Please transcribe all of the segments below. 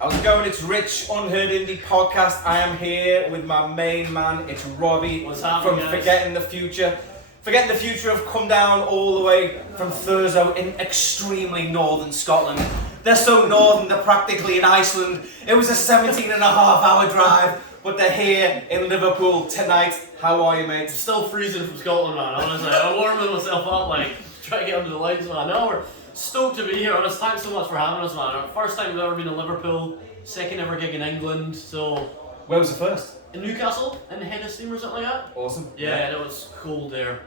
How's it going? It's Rich, Unheard Indie Podcast. I am here with my main man. It's Robbie from guys? Forgetting the Future. Forgetting the Future have come down all the way from Thurso in extremely northern Scotland. They're so northern, they're practically in Iceland. It was a 17.5-hour drive, but they're here in Liverpool tonight. How are you, mate? Still freezing from Scotland, man. Honestly, I'm warming myself up, trying to get under the lights, man. No, we're stoked to be here. Honestly, thanks so much for having us, man. Our first time we've ever been in Liverpool, second ever gig in England. So, Where was the first? in Newcastle, in the head of steam or something like that. Awesome. Yeah, it was cold there.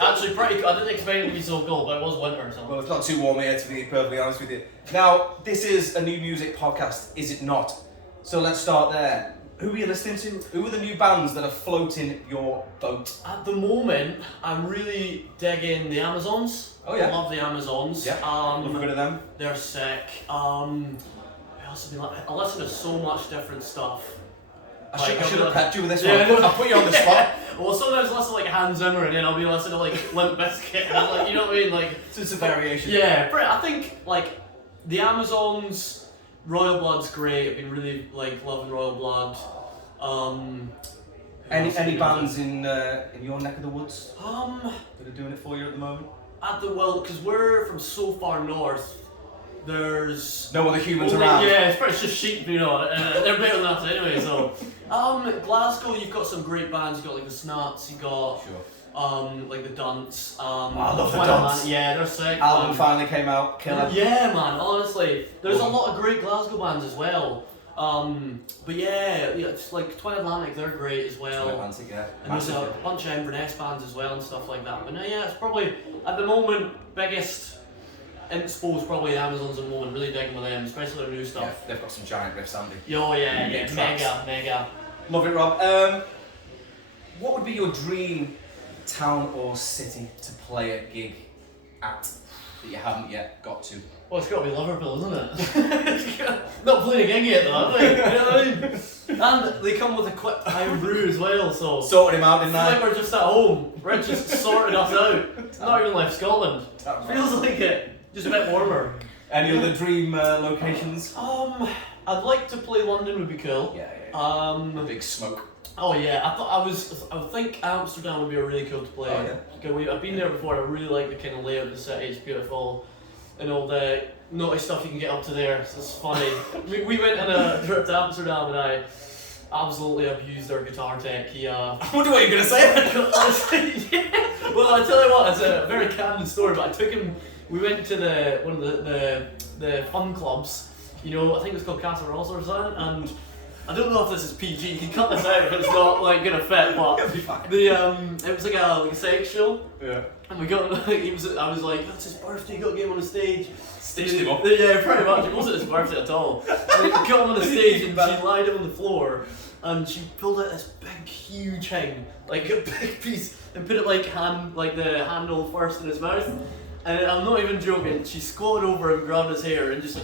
Actually, pretty cold. I didn't expect it to be so cold, but it was winter. So. Well, it's not too warm here, to be perfectly honest with you. Now, this is a new music podcast, is it not? So let's start there. Who are you listening to? Who are the new bands that are floating your boat? At the moment, I'm really digging the Amazons. Oh yeah. I love the Amazons. Yeah. Love a bit of them. They're sick. What else have been like? I listen to so much different stuff. I should have like, prepped you with this yeah, one. I'll put you on the spot. Well, sometimes I listen to Hans Zimmer and then I'll be listening to Limp Bizkit and I'm you know what I mean? So it's a variation. Yeah, I think the Amazons, Royal Blood's great. I've been really loving Royal Blood. Any bands in your neck of the woods that are doing it for you at the moment? Because we're from so far north. There's no other humans around. Yeah, it's pretty just sheep, you know. They're better than that anyway. So, Glasgow, you've got some great bands. You've got the Snuts. You got the Dunts. I love the Dunts. Yeah, they're sick. Album finally came out. Killer. Yeah, man. Honestly, there's a lot of great Glasgow bands as well. But yeah, it's Twin Atlantic. They're great as well. Twin Atlantic, yeah. And there's a bunch of Inverness bands as well and stuff like that. But no, yeah, it's probably at the moment biggest. Inspo's probably the Amazons at the moment, really digging with them, especially their new stuff. Yeah, they've got some giant riffs, haven't they? Oh yeah, mega. Love it, Rob. What would be your dream town or city to play a gig at that you haven't yet got to? Well, it's got to be Liverpool, isn't it? Not playing a gig yet though, have they? You know what I mean? And they come with a quick time brew as well, so... Sorted him out, didn't I I? feel like we're just at home. Rich just sorted us out. Not even left Scotland. Feels like it. Just a bit warmer. Any other dream locations? I'd like to play London would be cool. Yeah. Big Smoke. Oh yeah, I think Amsterdam would be a really cool to play. Oh yeah. I've been there before. I really like the kind of layout of the city. It's beautiful, and all the naughty stuff you can get up to there. So it's funny. we went on a trip to Amsterdam and I absolutely abused our guitar tech. I wonder what you're gonna say. Yeah. Well, I tell you what, it's a very candid story. But I took him. We went to one of the fun clubs, I think it was called Castle Ross or something, and I don't know if this is PG, you can cut this out if it's not gonna fit, but It'll be fine. it was like a sex show. Yeah. And we got I was like, that's his birthday, you gotta get him on the stage. Stitched him up. Yeah, pretty much. It wasn't his birthday at all. We got him on the stage and she lied him on the floor and she pulled out this big huge thing, a big piece, and put it the handle first in his mouth. And I'm not even joking, she squatted over him, grabbed his hair and just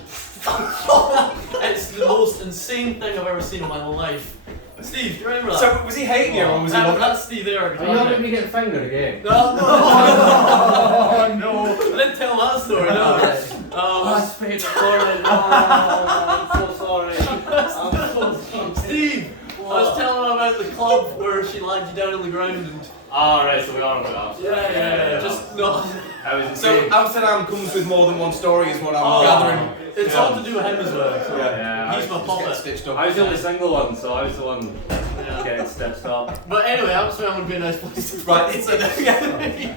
it's the most insane thing I've ever seen in my whole life. Steve, do you remember that? So was he hating you or was he loving it? That's Steve there. Are you not going to be getting fingered again? No. No. I didn't tell that story, no. That's fake recording. I'm so sorry. Steve, I was telling him about the club where she lined you down on the ground and... Right, so we are on about that. Yeah. Just not... So Amsterdam comes with more than one story is what I'm gathering. It's all to do with him as well. So Yeah. he's my puppet. Stitched up. I was the only single one, so I was the one getting stitched up. But anyway, Amsterdam would be a nice place to Right, it's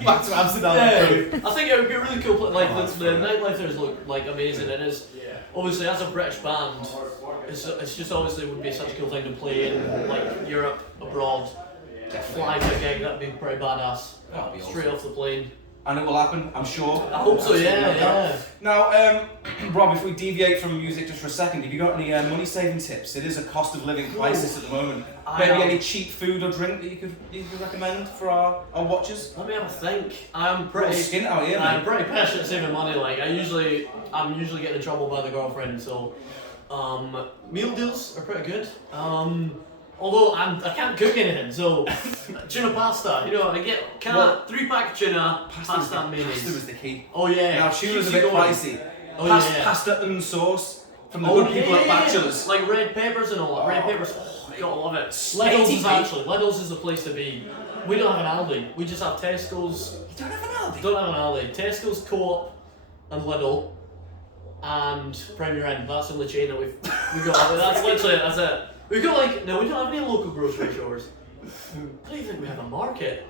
back to Amsterdam. Yeah, I think it would be a really cool place. The nightlife there is amazing. It is obviously as a British band, it's just obviously would be such a cool thing to play in Europe, abroad. Fly to a gig, that'd be pretty badass. That'd be Straight awesome. off the plane. And it will happen, I'm sure. I hope so, yeah. Now, Rob, if we deviate from music just for a second, have you got any money-saving tips? It is a cost of living crisis at the moment. Maybe any cheap food or drink that you could recommend for our watchers? Let me have a think. I'm Pretty skint out here, I'm mate. pretty passionate at saving money. I'm usually getting in trouble by the girlfriend, so meal deals are pretty good. Although I can't cook anything, so tuna pasta, I get 3-pack of tuna, pasta and mayonnaise. Pasta was the key. Oh yeah. Now tuna's a Keeps bit you going. pricey. Oh yeah. Pasta and sauce from the good people at Bachelors. Like red peppers and all that. Red peppers, you gotta love it. Lidl's is the place to be. We don't have an Aldi. We just have Tesco's. You don't have an Aldi? Don't have an Aldi. Tesco's, Co-op, and Lidl, and Premier Inn. That's the only chain that we got. That's literally that's it. We got we don't have any local grocery stores. I don't even think we have a market.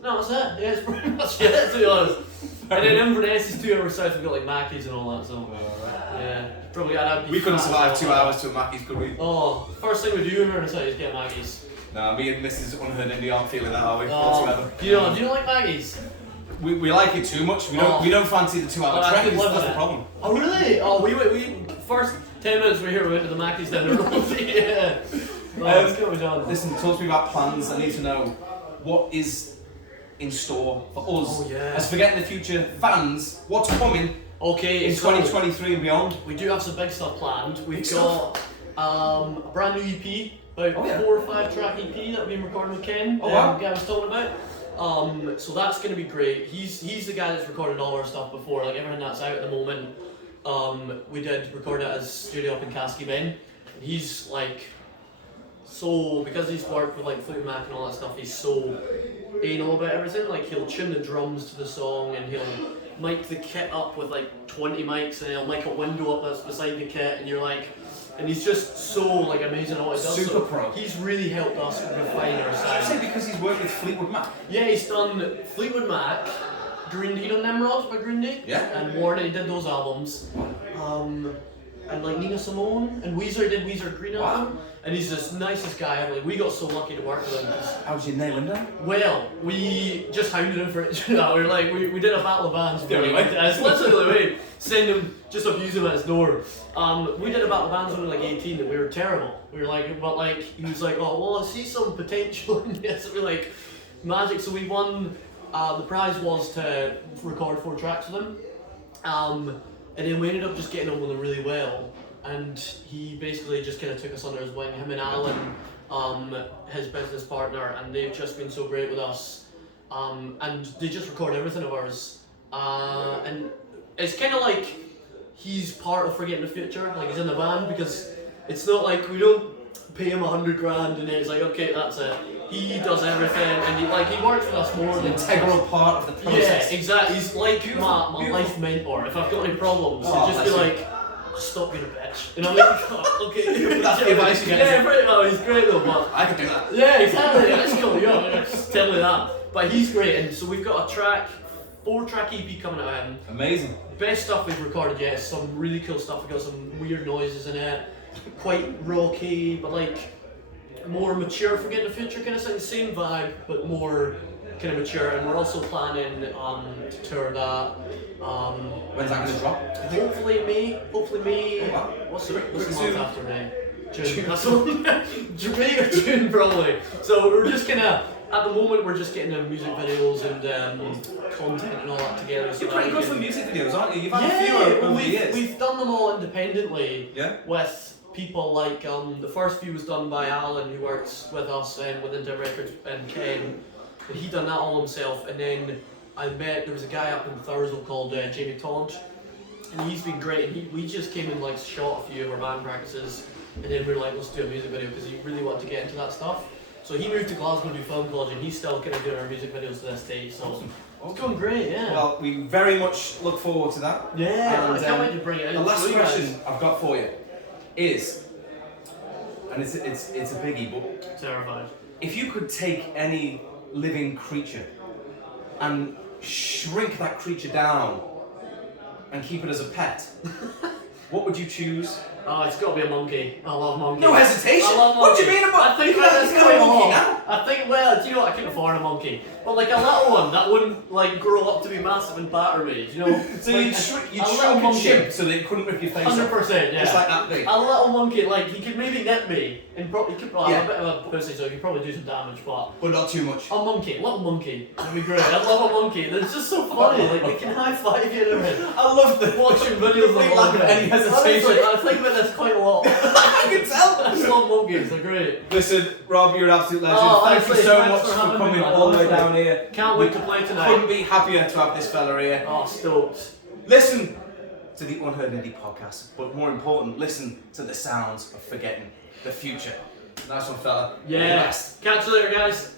No, that's it. Yeah, it's pretty much it, to be honest. And then Inverness is 2 hours south. We've got like Mackey's and all that. So yeah, probably we couldn't survive 2 hours to a Mackey's, could we? Oh, first thing we do when we're in the city is get Mackey's. Nah, me and Mrs. Unheard Indie aren't feeling that, are we? Oh, do you not like Maggie's? We like it too much. We don't fancy the 2 hour trek. That's the problem. Oh really? Oh, we first 10 minutes we're here. We went to the Maggie's dinner. Yeah. Let's go, John. Listen, talk to me about plans. I need to know what is in store for us as Forgetting the Future fans. What's coming? Okay, in 2023 and beyond. We do have some big stuff planned. We've got a brand new EP. About 4 or 5 track EP that we've been recording with Ken. The guy I was talking about. So that's going to be great. He's the guy that's recorded all our stuff before, like everything that's out at the moment. We did record it as studio up in Caskyben. He's like so, because he's worked with like Fleetwood Mac and all that stuff, he's so anal about everything. Like he'll tune the drums to the song and he'll mic the kit up with like 20 mics and he'll mic a window up that's beside the kit and you're like. And he's just so like amazing at what he does. Super pro. He's really helped us refine our sound. Did you say because he's worked with Fleetwood Mac? Yeah, he's done Fleetwood Mac, Green Day, you know Nimrod by Green Day? Yeah. And Warren, he did those albums. And like Nina Simone and Weezer did Weezer Green album. And he's the nicest guy ever. Like we got so lucky to work with him. How'd you nail him down? Well, we just hounded him for it. We were like, we did a battle of bands. It's literally the way. Send him, just abuse him at his door. We did a battle of bands when we were like 18 that we were terrible. We were like, but like, he was like, oh, well, I see some potential in this. And we were like, magic. So we won, the prize was to record 4 tracks with him. And then we ended up just getting on with him really well. And he basically just kind of took us under his wing, him and Alan, his business partner, and they've just been so great with us. And they just record everything of ours. And it's kind of like he's part of Forgetting the Future, like he's in the band, because it's not like we don't pay him $100,000 and it's like, okay, that's it. He does everything, and he works with us more than integral part of the process. Yeah, exactly. He's like my life mentor. If I've got any problems, he'll just be like, stop being a bitch. You know what I mean? Okay. That's the advice you get. Yeah, pretty much. He's great though, but I could do that. Yeah, exactly. Let's go. Yeah, just tell me that. But he's great, and so we've got a 4-track EP coming out of him. Amazing. Best stuff we've recorded yet. Some really cool stuff. We've got some weird noises in it, quite rocky, but like more mature Forgetting the Future kind of thing. Same vibe, but more kind of mature. And we're also planning to tour that. When's that going to drop? Hopefully May. What's the month after May? June. That's May or June probably. So we're just kind of, at the moment we're just getting the music videos and content and all that together. You're pretty good for music videos, aren't you? You've had a few over the years. We've done them all independently. Yeah. With people like, the first few was done by Alan, who works with us with Inter Records, and Ken. And he done that all himself, and then there was a guy up in Thurso called Jamie Todd, and he's been great, and we just came and like shot a few of our band practices, and then we were like, let's do a music video, because he really wanted to get into that stuff. So he moved to Glasgow to do film college, and he's still kind of doing our music videos to this day, so awesome. It's going great, yeah. Well, we very much look forward to that. Yeah, and, I can't wait to bring it in. The last question I've got for you is, and it's a biggie, but terrified. If you could take any living creature and shrink that creature down and keep it as a pet, what would you choose? Oh, it's got to be a monkey. I love monkeys. No hesitation. I love monkeys. What do you mean about? I think that's got a monkey now. I think, well, do you know what? I couldn't afford a monkey, but like a little one that wouldn't like grow up to be massive and batter me. Do you know? So like, you'd shrink a chimp so that it couldn't rip your face 100%, yeah. Just like that big. A little monkey, like he could maybe nip me, and he could probably have a bit of a pussy, so he could probably do some damage, but not too much. A little monkey, that'd be great. I love a monkey. They're just so funny. Like they can high five you and everything. I love watching videos of monkeys. Any hesitation. I think about this quite a lot. I can tell. I love monkeys. They're great. Listen, Rob, you're an absolute legend. Thank you so much for coming all the way down here. Can't wait to play tonight. Couldn't be happier to have this fella here. Oh, stoked. Listen, to the Unheard Indie Podcast, but more important, listen to the sounds of forgetting the future. Nice one, fella. All the Yeah. best. Catch you later, guys.